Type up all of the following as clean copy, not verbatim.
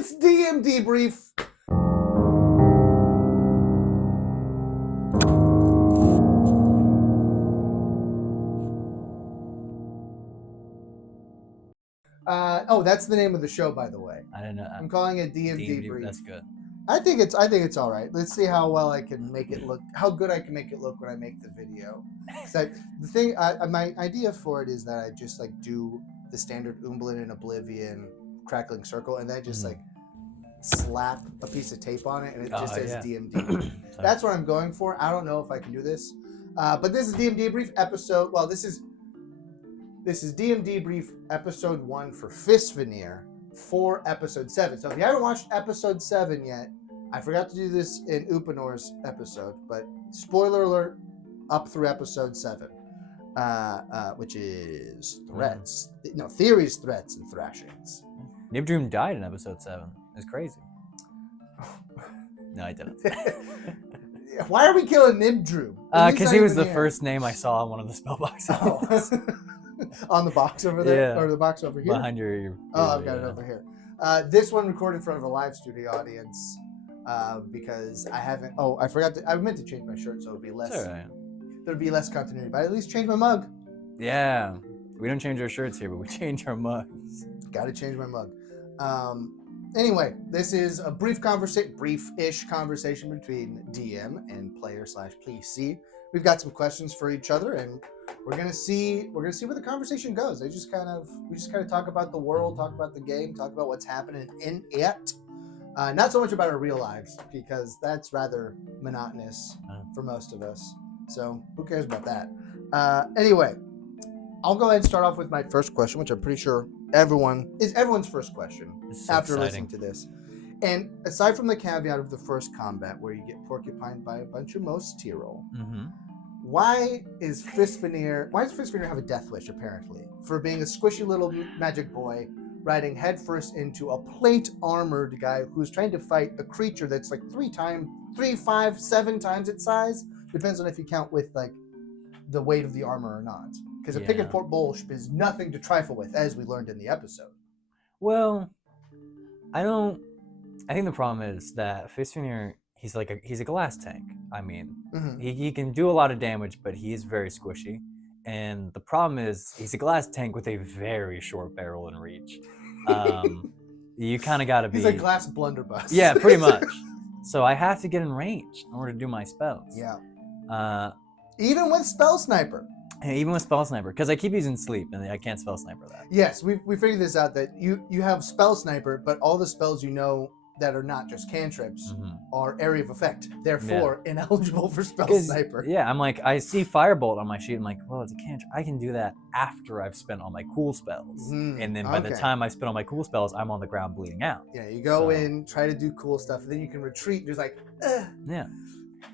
It's DM Debrief. Oh, that's the name of the show, by the way. I don't know. I'm calling it DM Debrief. That's good. I think it's all right. Let's see how well I can make it look, how good I can make it look when I make the video. So the thing, my idea for it is that I just like do the standard Umblin and Oblivion crackling circle, and then just like slap a piece of tape on it, and it just says DMD. That's what I'm going for. I don't know if I can do this, but this is DM Debrief episode. Well, this is DM Debrief episode 1 for Fisvénir for episode 7. So if you haven't watched episode 7 yet, I forgot to do this in Upanor's episode, but spoiler alert, up through episode 7, which is threats. No, theories, threats, and thrashings. Nibdroom died in episode 7. It's crazy. No, I didn't. Why are we killing Nibdroom? Because he was the first name I saw on one of the spell boxes. Oh. On the box over there? Yeah. Or the box over here? Behind your Oh, I've got it over here. This one recorded in front of a live studio audience because I haven't... Oh, I forgot to... I meant to change my shirt so it would be less... Right. There'd be less continuity, but I at least change my mug. Yeah. We don't change our shirts here, but we change our mugs. Got to change my mug. Anyway, this is a brief-ish conversation between DM and player/PC. We've got some questions for each other, and we're gonna see where the conversation goes. We just kind of talk about the world, talk about the game, talk about what's happening in it. Not so much about our real lives, because that's rather monotonous for most of us. So who cares about that? Anyway, I'll go ahead and start off with my first question, which I'm pretty sure everyone's first question after listening to this. And aside from the caveat of the first combat where you get porcupined by a bunch of most Tyrol, why does Fisvénir have a death wish, apparently, for being a squishy little magic boy riding headfirst into a plate-armored guy who's trying to fight a creature that's like 3, 5, 7 times its size? Depends on if you count with like the weight of the armor or not. Because a Pțikn Pōrpblūshp is nothing to trifle with, as we learned in the episode. Well, I think the problem is that Fisvénir, he's a glass tank. I mean, he can do a lot of damage, but he is very squishy. And the problem is he's a glass tank with a very short barrel and reach. You kind of got to be... He's a glass blunderbuss. Yeah, pretty much. So I have to get in range in order to do my spells. Yeah. Even with Spell Sniper. Even with Spell Sniper, because I keep using sleep and I can't Spell Sniper that. Yes, we figured this out, that you have Spell Sniper, but all the spells you know that are not just cantrips are area of effect, therefore ineligible for Spell Sniper. Yeah, I'm like, I see Firebolt on my sheet, I'm like, well, it's a cantrip. I can do that after I've spent all my cool spells. And then by the time I spend all my cool spells, I'm on the ground bleeding out. Yeah, you go in, try to do cool stuff, and then you can retreat, just like, Yeah.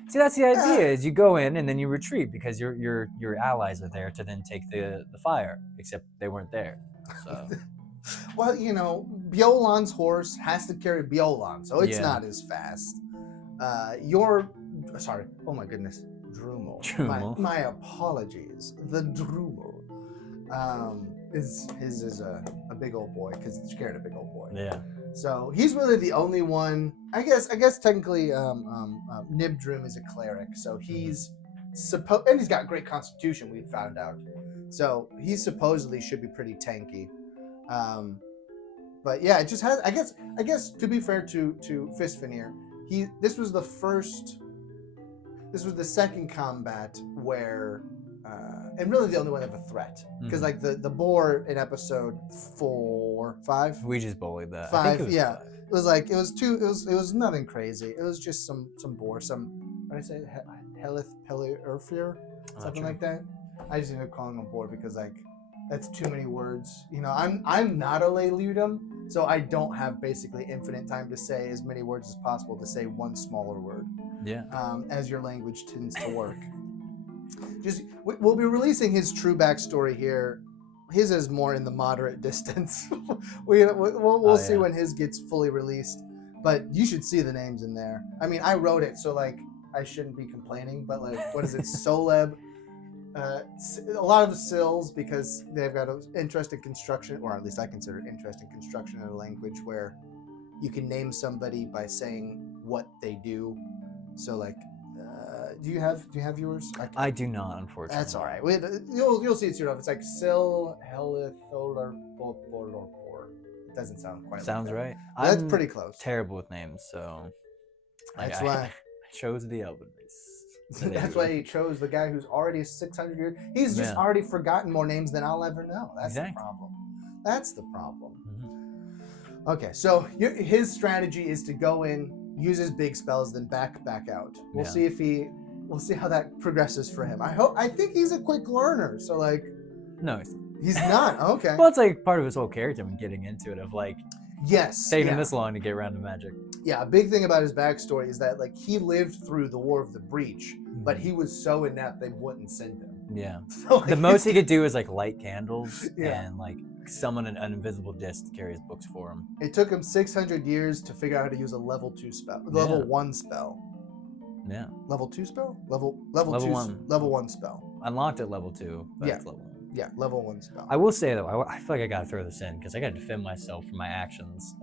See, that's the idea, is you go in and then you retreat because your allies are there to then take the fire, except they weren't there. So... Well, you know, Biolan's horse has to carry Biolan, so it's not as fast. Sorry, oh my goodness, Drumel. My apologies. The Drumel is a big old boy, because it's carrying a big old boy. Yeah. So he's really the only one. I guess technically, Nibdroom is a cleric, so he's and he's got great constitution. We found out, so he supposedly should be pretty tanky. But yeah, it just has. I guess to be fair to Fisvénir, this was the second combat where, and really the only one of a threat, because like the boar in episode 4, 5. We just bullied that. 5, yeah. 5. It was like it was nothing crazy. It was just some boar, what did I say, Helith Pelirfir, something like that. I just ended up calling him boar because like, that's too many words. You know, I'm not a lay ludum, so I don't have basically infinite time to say as many words as possible to say one smaller word. Yeah. As your language tends to work. We'll be releasing his true backstory here. His is more in the moderate distance. We'll see when his gets fully released. But you should see the names in there. I mean, I wrote it, so like I shouldn't be complaining. But like, what is it? Soleb. A lot of sills, because they've got an interesting construction, or at least I consider it interesting construction in a language where you can name somebody by saying what they do. So like, do you have yours? I do not, unfortunately. That's all right. You'll see it soon enough. It's like Sil Helitholar Por. It doesn't sound quite. Sounds like that. right. That's I'm pretty close. Terrible with names, so That's I why. chose the Elven race. That's why he chose the guy who's already 600 years. He's just already forgotten more names than I'll ever know. That's the problem. That's the problem. Mm-hmm. Okay, so his strategy is to go in, use his big spells, then back out. We'll see how that progresses for him. I think he's a quick learner. So like, no, he's not. Okay. Well, it's like part of his whole character when getting into it of like, yes, taking this long to get around to magic. Yeah, a big thing about his backstory is that like he lived through the War of the Breach, but he was so inept they wouldn't send him. Yeah. So, like, the most he could do is like light candles and like summon an invisible disc to carry his books for him. It took him 600 years to figure out how to use a level 2 spell, level 1 spell. Yeah. Level 2 spell? Level 1 spell. Unlocked at level 2, but it's level 1. Yeah, level 1 spell. I will say though, I feel like I gotta throw this in because I gotta defend myself for my actions.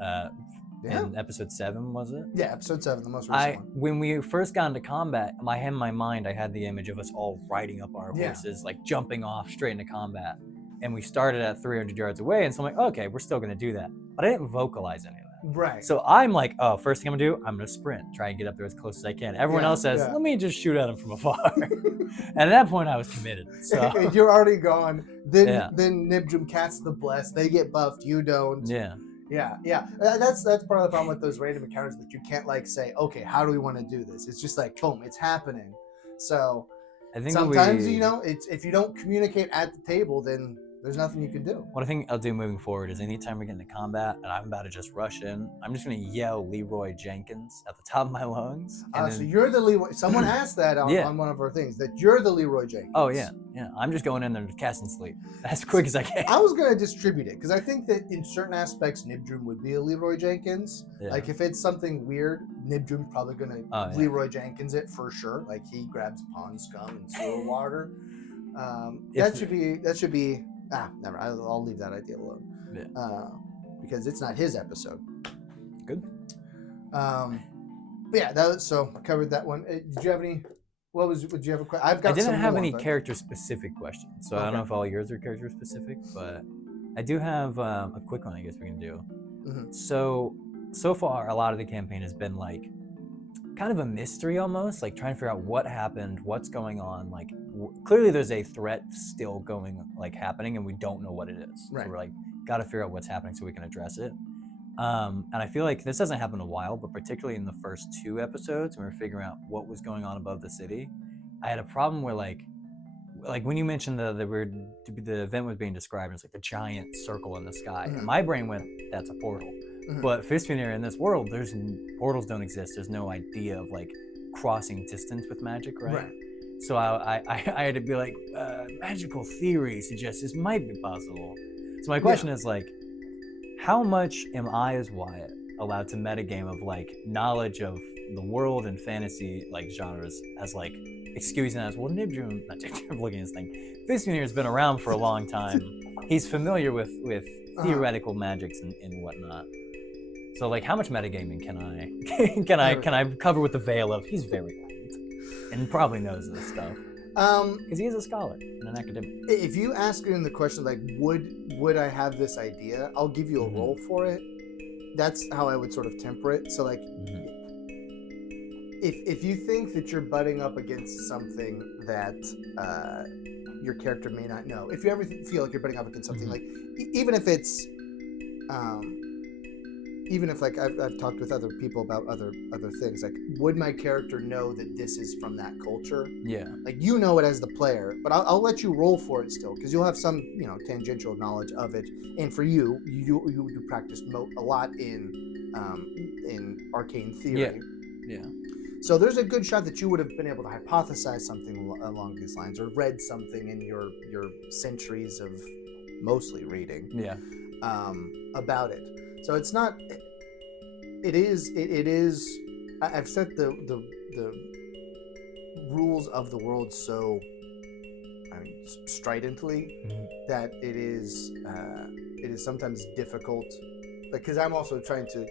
In episode 7, was it? Yeah, episode 7, the most recent one. When we first got into combat, in my mind, I had the image of us all riding up our horses, like jumping off straight into combat. And we started at 300 yards away, and so I'm like, okay, we're still gonna do that. But I didn't vocalize any of that. Right. So I'm like, oh, first thing I'm gonna do, I'm gonna sprint, try and get up there as close as I can. Everyone else says, let me just shoot at him from afar. And at that point, I was committed. So you're already gone. Then Nibjum casts the bless. They get buffed. You don't. Yeah. Yeah. That's part of the problem with those random encounters that you can't like say, okay, how do we want to do this? It's just like, boom, it's happening. So I think sometimes it's if you don't communicate at the table, then there's nothing you can do. What I think I'll do moving forward is anytime we get into combat and I'm about to just rush in, I'm just going to yell Leroy Jenkins at the top of my lungs. So you're the Leroy. Someone asked that on one of our things, that you're the Leroy Jenkins. Oh, yeah. I'm just going in there and casting sleep as quick as I can. I was going to distribute it because I think that in certain aspects, Nibjum would be a Leroy Jenkins. Yeah. Like if it's something weird, Nibjum's probably going to Leroy Jenkins it for sure. Like he grabs pond scum and sewer water. That should be. Never. I'll leave that idea alone. Yeah. Because it's not his episode. Good. But yeah, so I covered that one. Did you have any? Would you have a question? I didn't have any character specific questions, so I don't know if all yours are character specific, but I do have a quick one. I guess we can do. Mm-hmm. So far, a lot of the campaign has been like kind of a mystery almost, like trying to figure out what happened, what's going on. Like clearly there's a threat still happening and we don't know what it is. Right. So we're like, got to figure out what's happening so we can address it. And I feel like this hasn't happened in a while, but particularly in the first 2 episodes when we were figuring out what was going on above the city, I had a problem where like when you mentioned the event was being described as like the giant circle in the sky, and my brain went, that's a portal. Mm-hmm. But Fisvénir, in this world, portals don't exist. There's no idea of like crossing distance with magic, right? So I had to be like, magical theory suggests this might be possible. So my question is like, how much am I as Wyatt allowed to metagame of like knowledge of the world and fantasy like genres as like excusing that as, well, Nibjum, I'm looking at this thing, Fisvénir has been around for a long time. He's familiar with theoretical magics and whatnot. So like, how much metagaming can I cover with the veil of he's very old and probably knows this stuff? Because he is a scholar and an academic. If you ask him the question like, would I have this idea? I'll give you a role for it. That's how I would sort of temper it. So like, if you think that you're butting up against something that your character may not know, if you ever feel like you're butting up against something like, even if it's even if like I've talked with other people about other things, like would my character know that this is from that culture? Yeah. Like you know it as the player, but I'll let you roll for it still because you'll have some tangential knowledge of it, and for you do practice a lot in arcane theory. Yeah. So there's a good shot that you would have been able to hypothesize something along these lines, or read something in your centuries of mostly reading. Yeah. About it. So it's not. It is. I've set the rules of the world so stridently that it is sometimes difficult. Because I'm also trying to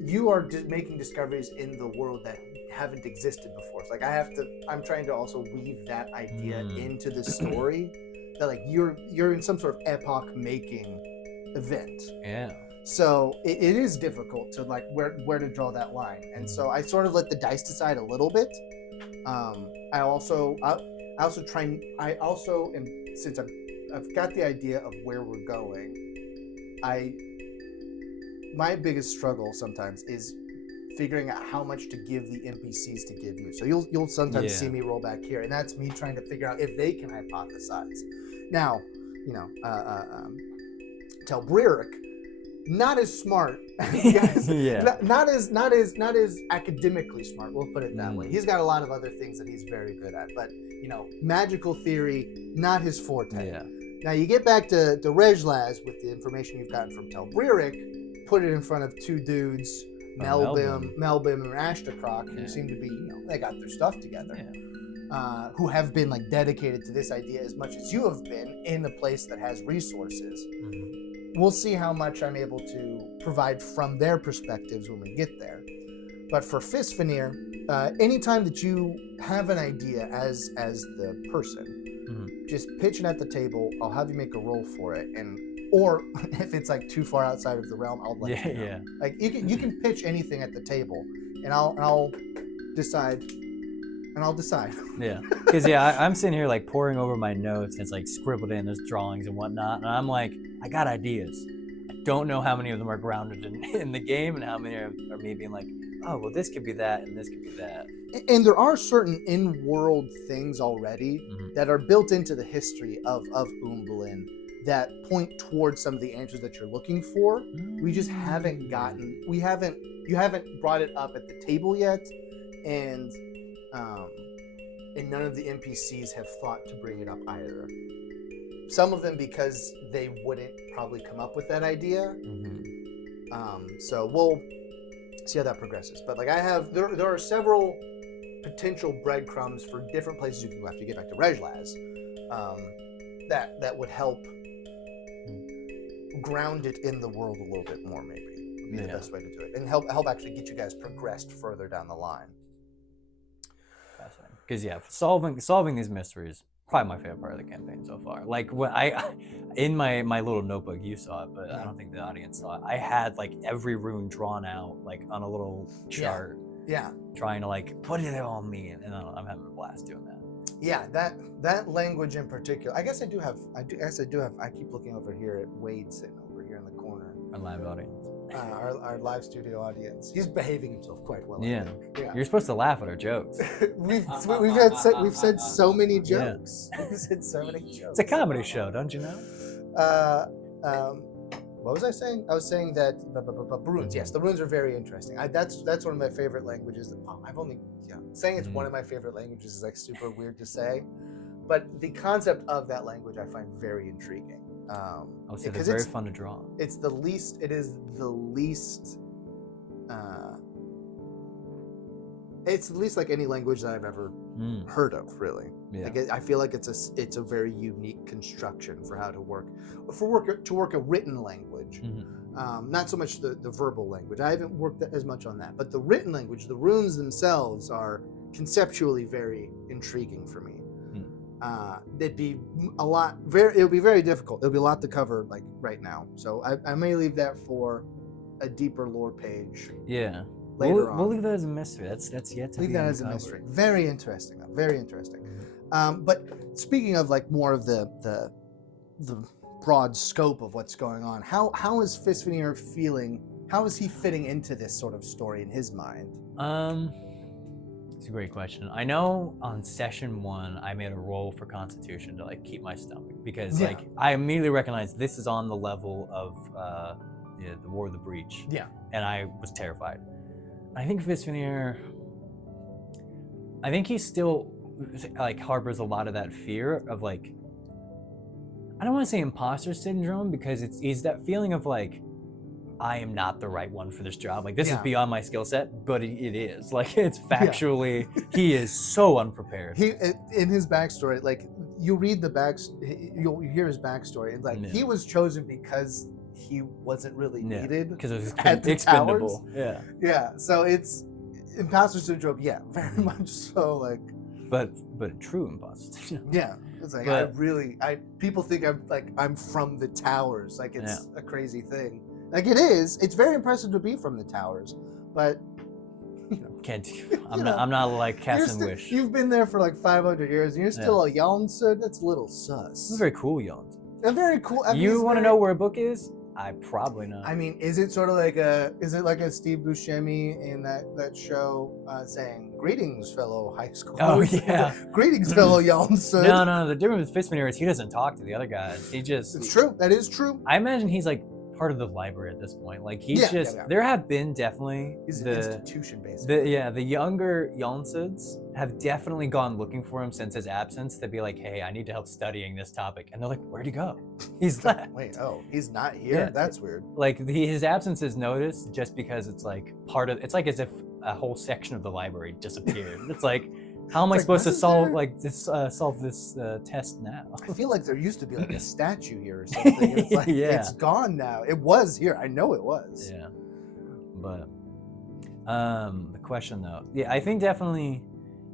you are making discoveries in the world that haven't existed before. So like I'm trying to also weave that idea into the story, that like you're in some sort of epoch making event. Yeah. So it is difficult to like where to draw that line. And so I sort of let the dice decide a little bit. I also am, since I've got the idea of where we're going, my biggest struggle sometimes is figuring out how much to give the NPCs to give you. So you'll sometimes see me roll back here, and that's me trying to figure out if they can hypothesize. Now, Pōrpblūshp, not as smart, not as academically smart. We'll put it that way. He's got a lot of other things that he's very good at, but magical theory, not his forte. Yeah. Now you get back to Rejlaz with the information you've gotten from Pōrpblūshp, put it in front of two dudes, Melbim and Ashtakroc, who seem to be, they got their stuff together, who have been like dedicated to this idea as much as you have been in a place that has resources. We'll see how much I'm able to provide from their perspectives when we get there. But for Fisvénir, anytime that you have an idea as the person, just pitch it at the table. I'll have you make a roll for it, or if it's like too far outside of the realm, I'll let you know. Yeah. Like you can pitch anything at the table, and I'll decide. Yeah, because I'm sitting here like poring over my notes, and it's like scribbled in, there's drawings and whatnot, and I'm like, I got ideas. I don't know how many of them are grounded in the game, and how many are me being like, oh, well, this could be that, and this could be that. And there are certain in-world things already that are built into the history of Umblin that point towards some of the answers that you're looking for. We just haven't you haven't brought it up at the table yet, and none of the NPCs have thought to bring it up either. Some of them because they wouldn't probably come up with that idea. So we'll see how that progresses. But like there are several potential breadcrumbs for different places you can go after you get back to Rejlaz, that would help ground it in the world a little bit more, maybe would be the best way to do it, and help actually get you guys progressed further down the line. Because solving these mysteries, probably my favorite part of the campaign so far. Like when in my little notebook, you saw it, but I don't think the audience saw it. I had like every rune drawn out like on a little chart. Yeah. Trying to like, what do they all mean? And I'm having a blast doing that. Yeah, that language in particular. I guess I do have. I keep looking over here at Wade sitting over here in the corner. Our live audience. Our live studio audience. He's behaving himself quite well. Yeah. You're supposed to laugh at our jokes. we've said so many jokes. We've said so many jokes. It's a comedy show, don't you know? What was I saying? I was saying that runes. Yes, the runes are very interesting. That's one of my favorite languages. Saying it's one of my favorite languages is like super weird to say, but the concept of that language I find very intriguing. I would say they're very fun to draw. It is the least like any language that I've ever heard of, really. Yeah. Like I feel like it's a very unique construction for how to work a written language. Not so much the verbal language. I haven't worked as much on that, but the written language, the runes themselves are conceptually very intriguing for me. It'd be it would be very difficult. There'll be a lot to cover like right now. So I may leave that for a deeper lore page. Yeah. Later on. We'll leave that as a mystery. That's yet to leave be that as a mystery. Very interesting though. Very interesting. But speaking of like more of the broad scope of what's going on, how is Fisvénir feeling? How is he fitting into this sort of story in his mind? It's a great question. I know on session 1 I made a roll for Constitution to like keep my stomach, because like I immediately recognized this is on the level of the War of the Breach. Yeah. And I was terrified. I think Fisvénir, he still like harbors a lot of that fear of like, I don't want to say imposter syndrome, because he's that feeling of like, I am not the right one for this job. Like this is beyond my skill set, but it is. Like it's factually, he is so unprepared. In his backstory, like you read you'll hear his backstory, and like he was chosen because he wasn't really Yeah, needed because it was at the expendable. towers. Yeah, so it's imposter syndrome. Yeah, very much so. Like, but a true imposter. yeah, it's like people think I'm from the towers. Like it's a crazy thing. Like it is. It's very impressive to be from the towers, but I'm not like casting wish. You've been there for like 500 years, and you're still a Yonsud. That's a little sus. It's very cool, Yons. Very cool. I mean, you want to know where a book is? I probably not. I mean, is it like a Steve Buscemi in that show saying, "Greetings, fellow high school"? Oh yeah. Greetings, fellow Yonsud. No. The difference with Fisvénir is he doesn't talk to the other guys. It's true. That is true. I imagine he's like part of the library at this point. Like he's there have been definitely he's an institution basically. The younger Yonsuds have definitely gone looking for him since his absence to be like, hey, I need to help studying this topic. And they're like, where'd he go? He's left. Wait, he's not here? Yeah. That's weird. Like his absence is noticed just because it's like it's like as if a whole section of the library disappeared. It's like, how am I supposed to solve this test now? I feel like there used to be like a statue here or something. It's like it's gone now. It was here. I know it was. Yeah. But the question though, I think definitely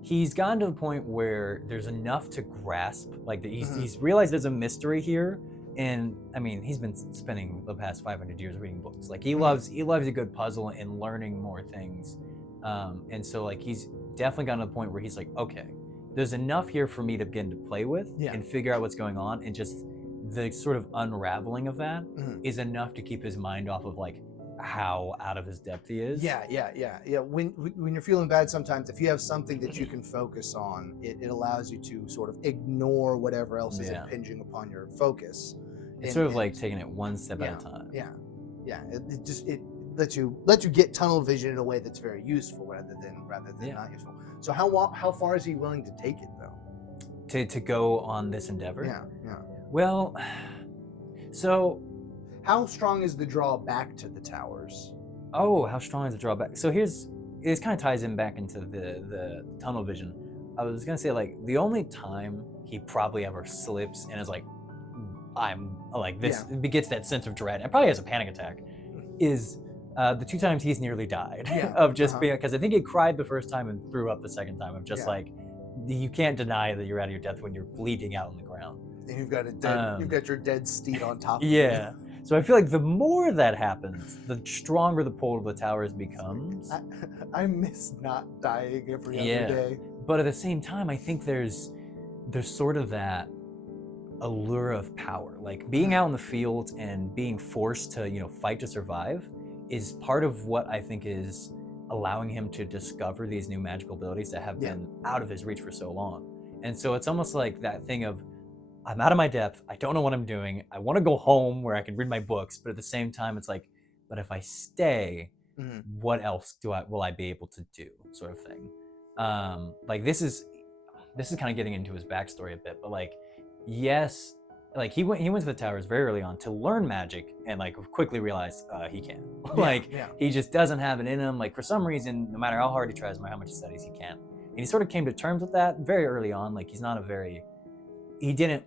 he's gotten to the point where there's enough to grasp. Like he's realized there's a mystery here. And I mean, he's been spending the past 500 years reading books. Like he loves a good puzzle and learning more things. And so like he's definitely gotten to the point where he's like, okay, there's enough here for me to begin to play with and figure out what's going on, and just the sort of unraveling of that is enough to keep his mind off of like how out of his depth he is. Yeah. When you're feeling bad, sometimes if you have something that you can focus on, it allows you to sort of ignore whatever else is impinging upon your focus. It's sort of like taking it one step at a time. Yeah. It lets you get tunnel vision in a way that's very useful rather than not useful. So how far is he willing to take it though? To go on this endeavor? Yeah. Well, so how strong is the draw back to the towers? Oh, how strong is the draw back? So this kind of ties in back into the tunnel vision. I was gonna say like the only time he probably ever slips and is like, I'm like this, gets that sense of dread and probably has a panic attack, is the 2 times he's nearly died of just being, because I think he cried the first time and threw up the second time of just like, you can't deny that you're out of your depth when you're bleeding out on the ground. And you've got your dead steed on top of you. So I feel like the more that happens, the stronger the pull of the towers becomes. I miss not dying every other day. But at the same time, I think there's sort of that allure of power. Like being out in the field and being forced to, fight to survive is part of what I think is allowing him to discover these new magical abilities that have been out of his reach for so long. And so it's almost like that thing of, I'm out of my depth, I don't know what I'm doing, I want to go home where I can read my books, but at the same time it's like, but if I stay, what else will I be able to do, sort of thing. Like this is kind of getting into his backstory a bit, but like, yes, like he went to the towers very early on to learn magic and like quickly realized he can't. He just doesn't have it in him. Like for some reason, no matter how hard he tries, no matter how much he studies, he can't. And he sort of came to terms with that very early on. Like he didn't,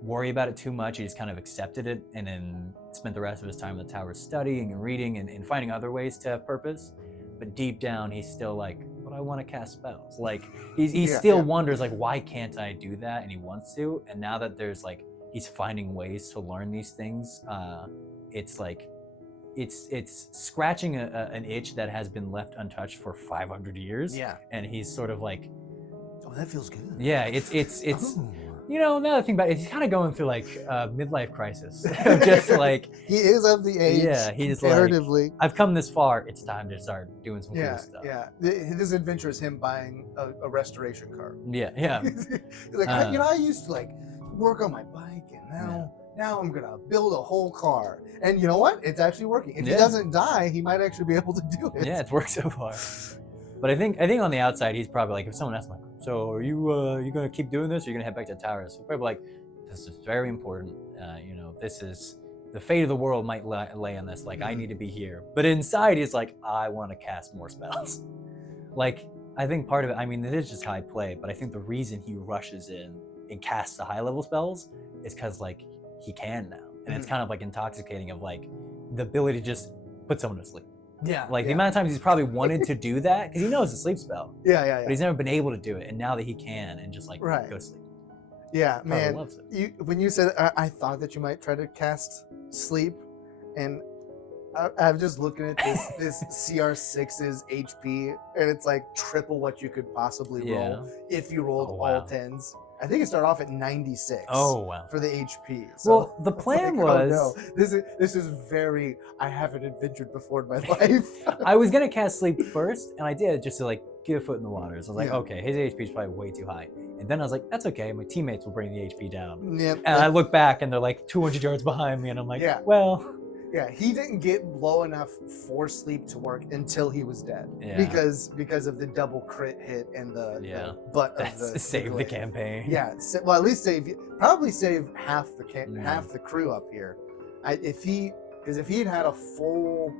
worry about it too much. He just kind of accepted it and then spent the rest of his time in the towers studying and reading and finding other ways to have purpose. But deep down, he's still like, but I want to cast spells. Like he still wonders like, why can't I do that? And he wants to. And now that there's like, he's finding ways to learn these things. It's like, it's scratching an itch that has been left untouched for 500 years. Yeah. And he's sort of like, oh, that feels good. Yeah. It's now that I think about it, he's kind of going through like a midlife crisis. Just like he is of the age. Yeah, he's comparatively. Like, I've come this far. It's time to start doing some cool stuff. Yeah, his adventure is him buying a restoration car. Yeah. He's like, I used to like work on my bike, and now I'm gonna build a whole car. And you know what? It's actually working. If he doesn't die, he might actually be able to do it. Yeah, it's worked so far. But I think on the outside, he's probably like, if someone asks him, like, so are you gonna keep doing this, or are you gonna head back to the towers? He's probably like, this is very important. This is the fate of the world might lay on this. Like, I need to be here. But inside, he's like, I want to cast more spells. Like, I think part of it, I mean, it is just how I play, but I think the reason he rushes in and casts the high level spells is because like he can now. and it's kind of like intoxicating of like the ability to just put someone to sleep. Yeah. Like the amount of times he's probably wanted to do that because he knows it's a sleep spell. Yeah. But he's never been able to do it, and now that he can, and just like Right. go to sleep. Yeah, Probably man. loves it. When you said, I thought that you might try to cast sleep, and I'm just looking at this CR6's HP, and it's like triple what you could possibly roll if you rolled all 10s. I think it started off at 96. Oh wow. For the HP. So Well, the plan was. Oh, no. This is very. I haven't adventured before in my life. I was gonna cast sleep first, and I did just to like get a foot in the water. So I was like, Yeah. okay, his HP is probably way too high. And then I was like, that's okay. My teammates will bring the HP down. Yep. And I look back, and they're like 200 yards behind me, and I'm like, Yeah. well. Yeah, he didn't get low enough for sleep to work until he was dead. Yeah. Because of the double crit hit and the butt of the Save the campaign. Yeah, well, at least probably save half the crew up here. If he had had a full,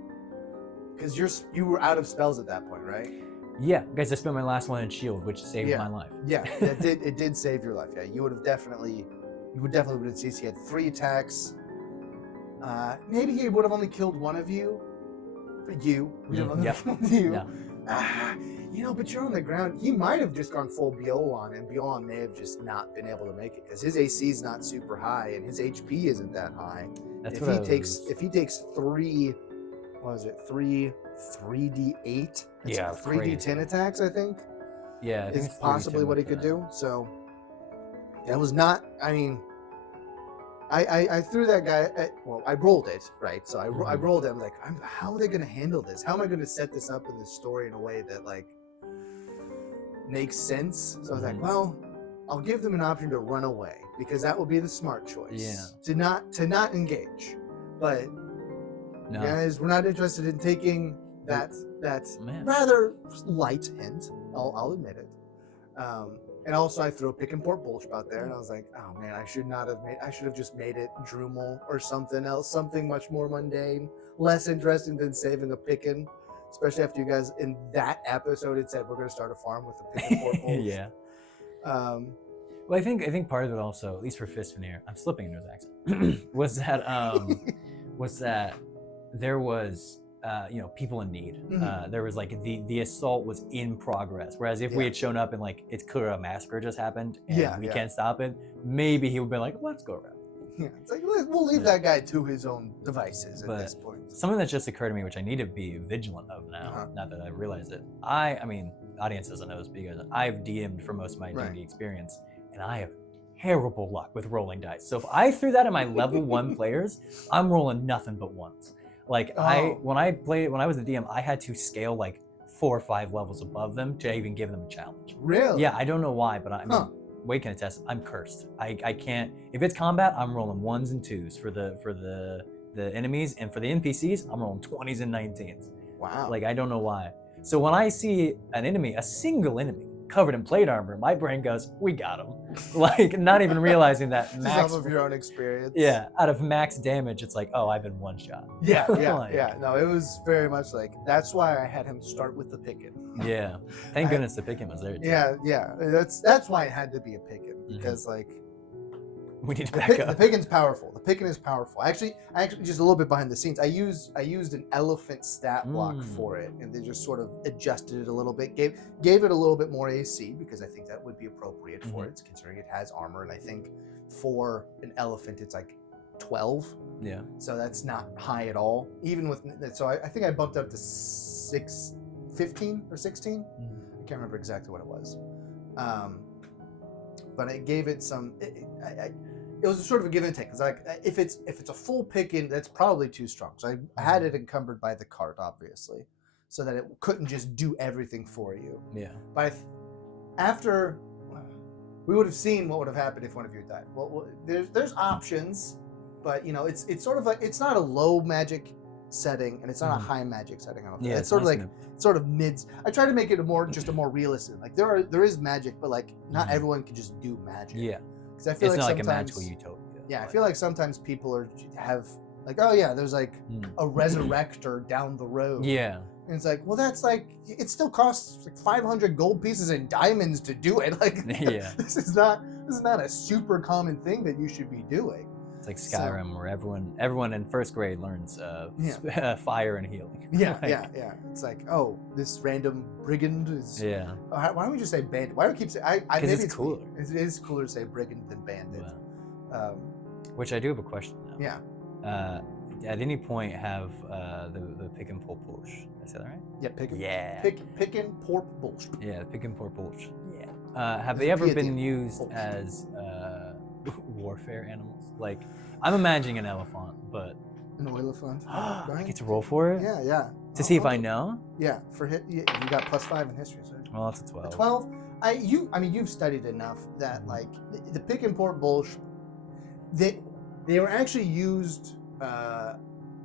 because you were out of spells at that point, right? Yeah, guys, I spent my last one in shield, which saved my life. Yeah, it did save your life. Yeah, you would definitely would have seen he had 3 attacks. Maybe he would have only killed one of you. You. Yeah. But you're on the ground. He might have just gone full Biolan, and Biolan may have just not been able to make it because his AC is not super high and his HP isn't that high. That's if he takes 3, what is it? 3d8. Yeah, 3d10 attacks, I think. Yeah, is possibly what he could do. So that was not. I mean. I threw that guy. I rolled it, right? So I rolled it. I'm like, how are they going to handle this? How am I going to set this up in the story in a way that like makes sense? So I was like, well, I'll give them an option to run away because that will be the smart choice. Yeah. To not engage, but guys, we're not interested in taking that rather light hint. I'll admit it. And also, I threw a Pțikn Pōrpblūshp out there, and I was like, "Oh man, I should have just made it Drumel or something else, something much more mundane, less interesting than saving a Pțikn." Especially after you guys in that episode had said we're going to start a farm with a Pțikn Pōrpblūshp. Yeah. Well, I think part of it also, at least for Fisvénir, I'm slipping into his accent, was that there was. People in need. There was like the assault was in progress. Whereas if we had shown up and like it's clear a massacre just happened and we can't stop it, maybe he would be like, let's go around. Yeah, it's like we'll leave that guy to his own devices at this point. Something that just occurred to me, which I need to be vigilant of now, now that I realize it. I mean, audience doesn't know this because I've DM'd for most of my D&D experience, and I have terrible luck with rolling dice. So if I threw that at my level 1 players, I'm rolling nothing but ones. Like when I was a DM, I had to scale like 4 or 5 levels above them to even give them a challenge. Really? Yeah, I don't know why, but I mean, Wade can attest. I'm cursed. I can't. If it's combat, I'm rolling 1s and 2s for the enemies, and for the NPCs, I'm rolling 20s and 19s. Wow. Like I don't know why. So when I see an enemy, a single enemy covered in plate armor, my brain goes, "We got him!" Like not even realizing that max. Some of your own experience. Yeah, out of max damage, it's like, oh, I've been one shot. Yeah. No, it was very much like that's why I had him start with the Pțikn. Yeah, thank goodness the Pțikn was there. Too. Yeah. That's why it had to be a Pțikn because like we need to back up. The Pțikn's powerful. The Pțikn is powerful. Actually, just a little bit behind the scenes. I used an elephant stat block for it, and they just sort of adjusted it a little bit. Gave it a little bit more AC because I think that would be appropriate for it, considering it has armor. And I think for an elephant, it's like 12. Yeah. So that's not high at all. Even with I think I bumped up to 15 or 16. I can't remember exactly what it was. But I gave it some. It was a sort of a give and take. Because like if it's a full Pțikn, that's probably too strong. So I had it encumbered by the cart, obviously, so that it couldn't just do everything for you. Yeah. But after we would have seen what would have happened if one of you died. Well, there's options, but it's sort of it's not a low magic setting and it's not a high magic setting. I don't think. Yeah, it's sort of sort of mids. I try to make it a more realistic. Like there is magic, but like not everyone can just do magic. Yeah. Because I feel it's like not like a magical utopia. Yeah, I feel like sometimes people have like, oh yeah, there's like a resurrector down the road. Yeah. And it's like, well, that's like it still costs like 500 gold pieces and diamonds to do it. Like, this is not a super common thing that you should be doing. It's like Skyrim, where everyone in first grade learns fire and healing. Yeah, yeah. It's like, oh, this random brigand is. Yeah. Why don't we just say bandit? Why do we keep saying? Because maybe it's cooler. It is cooler to say brigand than bandit. Wow. Which I do have a question now. Yeah. At any point, have the Pțikn Pōrpblūshp. Did I say that right? Yeah, Pțikn. Yeah. Pțikn Pōrpblūshp. Yeah, Pțikn Pōrpblūshp. Yeah. Have they ever been used as warfare animals? Like, I'm imagining an elephant, but an elephant. I get to roll for it. Yeah. To see if I know. Yeah, for hit, you got +5 in history. So. Well, that's a 12. 12. You've studied enough that like the Pțikn Pōrpblūshp, they were actually used.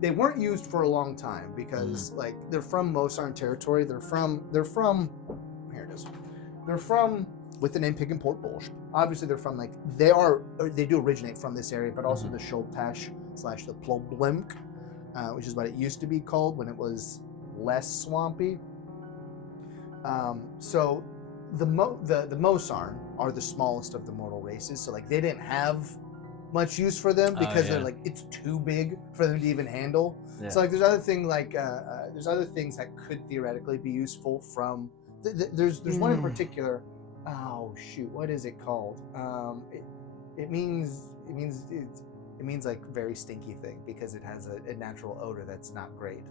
They weren't used for a long time because like they're from Mosarn territory. They're from here it is. They're from with the name Pțikn Pōrpblūshp. Obviously they're from like they do originate from this area, but also the Šolpash / the Ploblink, which is what it used to be called when it was less swampy. So the Mosarn are the smallest of the mortal races. So like they didn't have much use for them because they're like it's too big for them to even handle. Yeah. So like there's other things that could theoretically be useful from. There's one in particular. Oh shoot, what is it called? It means like very stinky thing because it has a natural odor that's not great.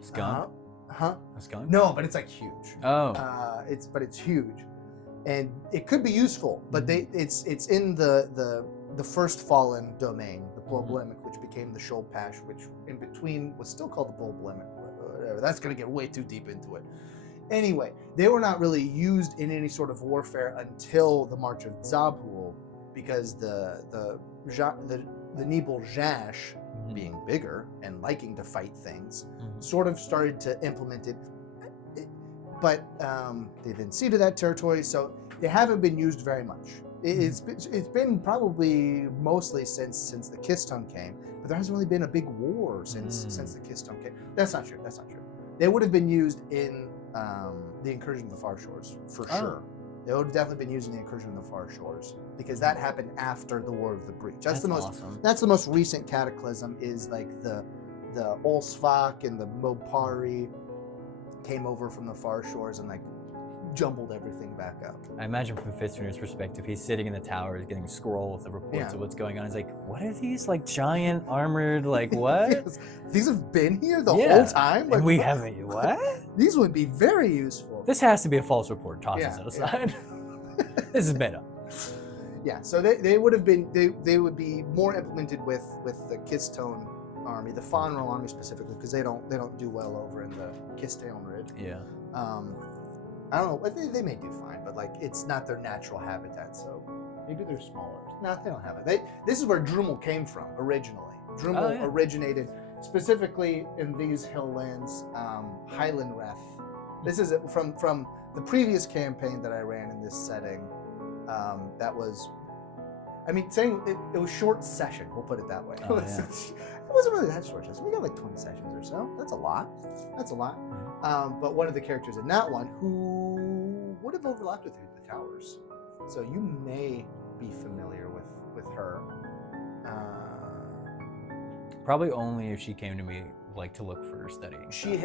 Skunk? A skunk? No, but it's like huge. Oh. It's huge, and it could be useful, but it's in the first fallen domain, the Ploblemic, which became the Šolpash, which in between was still called the Ploblemic. Whatever. That's gonna get way too deep into it. Anyway, they were not really used in any sort of warfare until the March of Zabul, because the Nibel Zhash, being bigger and liking to fight things, sort of started to implement it. But they've been ceded that territory, so they haven't been used very much. It's been probably mostly since the Kistone came, but there hasn't really been a big war since the Kistone came. That's not true. They would have been used in the Incursion of the Far Shores, for sure. They would have definitely been used in the Incursion of the Far Shores, because that happened after the War of the Breach. That's the most recent cataclysm, is like the Olsvak and the Mopari came over from the Far Shores and like jumbled everything back up. I imagine from Fisvénir's perspective, he's sitting in the towers getting scrolls of reports of what's going on. He's like, what are these like giant armored, like what? Yes. These have been here the whole time? Like, and we haven't, what? These would be very useful. This has to be a false report, tosses it aside. This is made up. Yeah, so they would have been, they would be more implemented with the Kistone army, the Fonral army specifically, because they don't do well over in the Kistone Ridge. Yeah. I don't know. They may do fine, but like it's not their natural habitat, so maybe they're smaller. No, they don't have it. This is where Drumel came from originally. Drumel originated specifically in these hilllands, Highlandreth. This is from the previous campaign that I ran in this setting. That was, saying it was short session. We'll put it that way. It wasn't really that short session. We got like 20 sessions or so. That's a lot. But one of the characters in that one who would have overlapped with you at the towers, so you may be familiar with her. Probably only if she came to me like to look for studying. She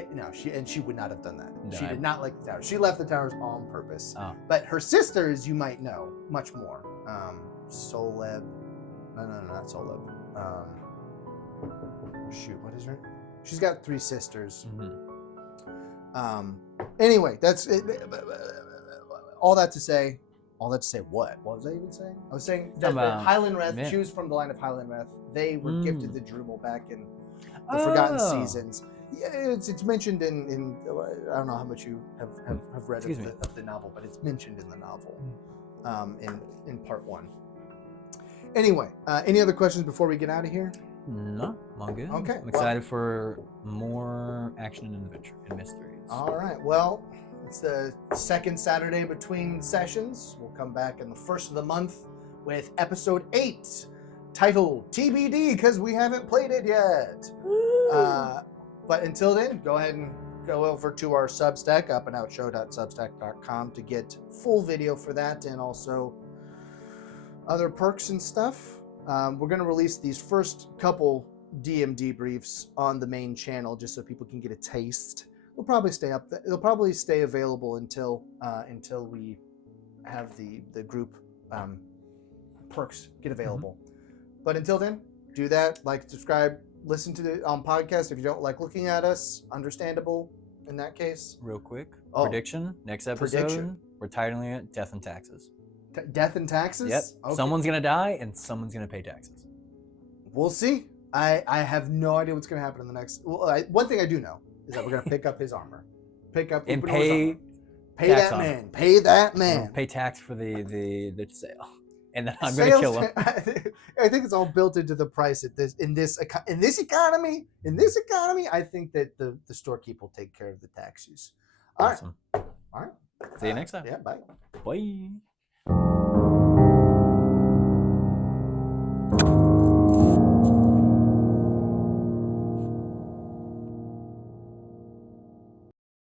would not have done that. No, she did not like the towers. She left the towers on purpose. Oh. But her sisters, you might know much more. Soleb. No, not Soleb. Shoot, what is her? She's got 3 sisters. Anyway, that's it. All that to say what? What was I even saying? I was saying that the Highlandreth, she was from the line of Highlandreth. They were gifted the Drumel back in the Forgotten Seasons. Yeah, it's mentioned in I don't know how much you have read of the novel, but it's mentioned in the novel in part 1. Anyway, any other questions before we get out of here? No, I'm good. Okay. I'm excited for more action and adventure and mysteries. All right. Well, it's the second Saturday between sessions. We'll come back in the first of the month with episode 8, titled TBD, because we haven't played it yet. But until then, go ahead and go over to our Substack, upandoutshow.substack.com, to get full video for that and also other perks and stuff. We're going to release these first couple DM debriefs on the main channel just so people can get a taste. They'll probably stay up. They'll probably stay available until we have the group perks get available. But until then, do that. Like, subscribe, listen to the podcast. If you don't like looking at us, understandable in that case. Real quick, prediction. Next episode, we're titling it Death and Taxes. Death and taxes? Yep. Okay. Someone's going to die and someone's going to pay taxes. We'll see. I have no idea what's going to happen in the next... Well, one thing I do know is that we're going to pick up his armor. Pick up and Upanor's armor. Pay that man. Pay tax for the sale. And then I'm going to kill him. I think it's all built into the price in this economy. I think that the storekeeper will take care of the taxes. Awesome. All right. See you next time. Yeah, bye. Bye.